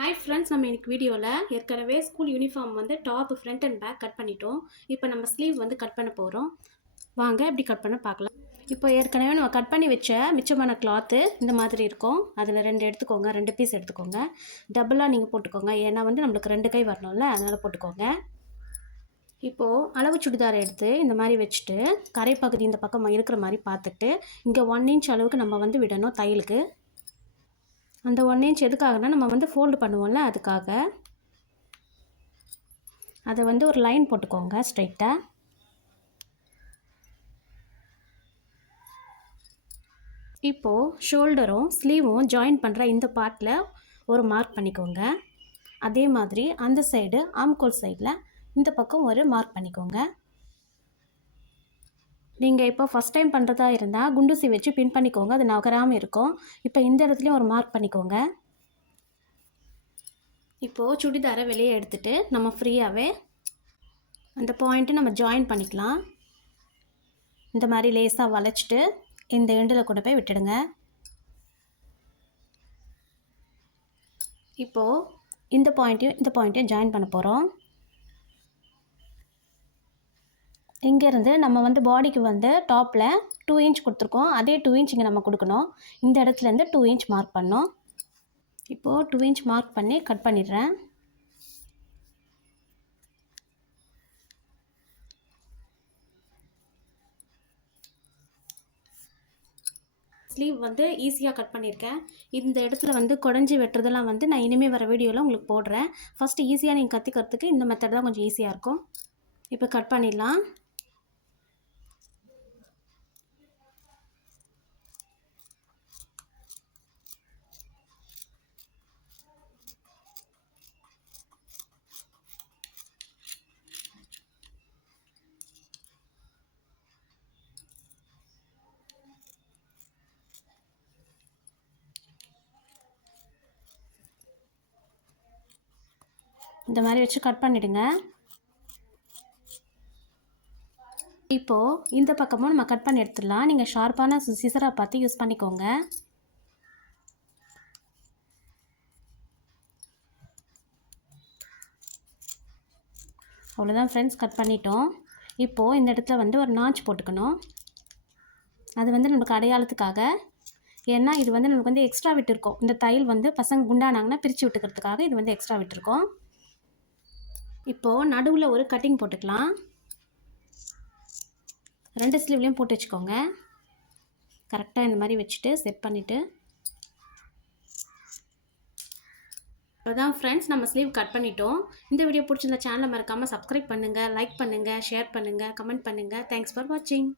Hi friends, நம்ம இன்னைக்கு வீடியோவில் ஏற்கனவே ஸ்கூல் யூனிஃபார்ம் வந்து top front and back cut பண்ணிட்டோம். இப்போ நம்ம ஸ்லீவ் வந்து கட் பண்ண போகிறோம். வாங்க எப்படி கட் பண்ண பார்க்கலாம். இப்போ ஏற்கனவே நம்ம கட் பண்ணி வச்ச மிச்சமான கிளாத்து இந்த மாதிரி இருக்கும். அதில் 2 எடுத்துக்கோங்க, 2 பீஸ் எடுத்துக்கோங்க. டபுளாக நீங்கள் போட்டுக்கோங்க, ஏன்னா வந்து நம்மளுக்கு 2 கை வரணும்ல, அதனால் போட்டுக்கோங்க. இப்போது அளவு சுடிதார் எடுத்து இந்த மாதிரி வச்சுட்டு கரைப்பகுதி இந்த பக்கம் இருக்கிற மாதிரி பார்த்துட்டு இங்கே 1 இன்ச் அளவுக்கு நம்ம வந்து விடணும் தையலுக்கு. அந்த 1 இன்ச் எதுக்காகனா நம்ம வந்து ஃபோல்டு பண்ணுவோம்ல, அதுக்காக. அதை வந்து ஒரு லைன் போட்டுக்கோங்க ஸ்ட்ரைட்டாக. இப்போது ஷோல்டரும் ஸ்லீவும் ஜாயின் பண்ணுற இந்த பார்ட்டில் ஒரு மார்க் பண்ணிக்கோங்க. அதே மாதிரி அந்த சைடு ஆம்கோல் சைடில் இந்த பக்கம் ஒரு மார்க் பண்ணிக்கோங்க. நீங்கள் இப்போ ஃபஸ்ட் டைம் பண்ணுறதா இருந்தால் குண்டூசி வச்சு பின் பண்ணிக்கோங்க, அது நகராமல் இருக்கும். இப்போ இந்த இடத்துலையும் ஒரு மார்க் பண்ணிக்கோங்க. இப்போது சுடிதாரை வெளியே எடுத்துகிட்டு நம்ம ஃப்ரீயாகவே அந்த பாயிண்ட்டு நம்ம ஜாயின் பண்ணிக்கலாம். இந்த மாதிரி லேஸாக வளைச்சிட்டு இந்த எண்டில் கொண்டு போய் விட்டுடுங்க. இப்போது இந்த பாயிண்ட்டையும் ஜாயின் பண்ண போகிறோம். இங்கேருந்து நம்ம வந்து பாடிக்கு வந்து டாப்பில் 2 இன்ச் கொடுத்துருக்கோம், அதே 2 இன்ச் இங்கே நம்ம கொடுக்கணும். இந்த இடத்துலேருந்து 2 இன்ச் மார்க் பண்ணோம். இப்போது 2 இன்ச் மார்க் பண்ணி கட் பண்ணிடுறேன். ஸ்லீவ் வந்து ஈஸியாக கட் பண்ணியிருக்கேன். இந்த இடத்துல வந்து குடஞ்சி வெட்டுறதெல்லாம் வந்து நான் இனிமேல் வர வீடியோவில் உங்களுக்கு போடுறேன். ஃபஸ்ட்டு ஈஸியாக நீங்கள் கற்றுக்கிறதுக்கு இந்த மெத்தட் தான் கொஞ்சம் ஈஸியாக இருக்கும். இப்போ கட் பண்ணிடலாம். இந்த மாதிரி வச்சு கட் பண்ணிவிடுங்க. இப்போது இந்த பக்கமும் நம்ம கட் பண்ணி எடுத்துடலாம். நீங்கள் ஷார்ப்பான சிசரை பார்த்து யூஸ் பண்ணிக்கோங்க. அவ்வளோதான் ஃப்ரெண்ட்ஸ், கட் பண்ணிட்டோம். இப்போது இந்த இடத்துல வந்து ஒரு நாச் போட்டுக்கணும். அது வந்து நமக்கு அடையாளத்துக்காக, ஏன்னா இது வந்து நமக்கு வந்து எக்ஸ்ட்ரா விட்டுருக்கோம். இந்த தையல் வந்து பசங்க குண்டானாங்கன்னா பிரித்து விட்டுக்கிறதுக்காக இது வந்து எக்ஸ்ட்ரா விட்டுருக்கோம். இப்போது நடுவில் ஒரு கட்டிங் போட்டுக்கலாம். 2 ஸ்லீவ்லேயும் போட்டு வச்சுக்கோங்க. கரெக்டாக இந்த மாதிரி வச்சுட்டு செட் பண்ணிவிட்டு, அதான் ஃப்ரெண்ட்ஸ் நம்ம ஸ்லீவ் கட் பண்ணிட்டோம். இந்த வீடியோ பிடிச்சிருந்த சேனலை மறக்காமல் சப்ஸ்கிரைப் பண்ணுங்கள், லைக் பண்ணுங்கள், ஷேர் பண்ணுங்கள், கமெண்ட் பண்ணுங்கள். தேங்க்ஸ் ஃபார் வாட்சிங்.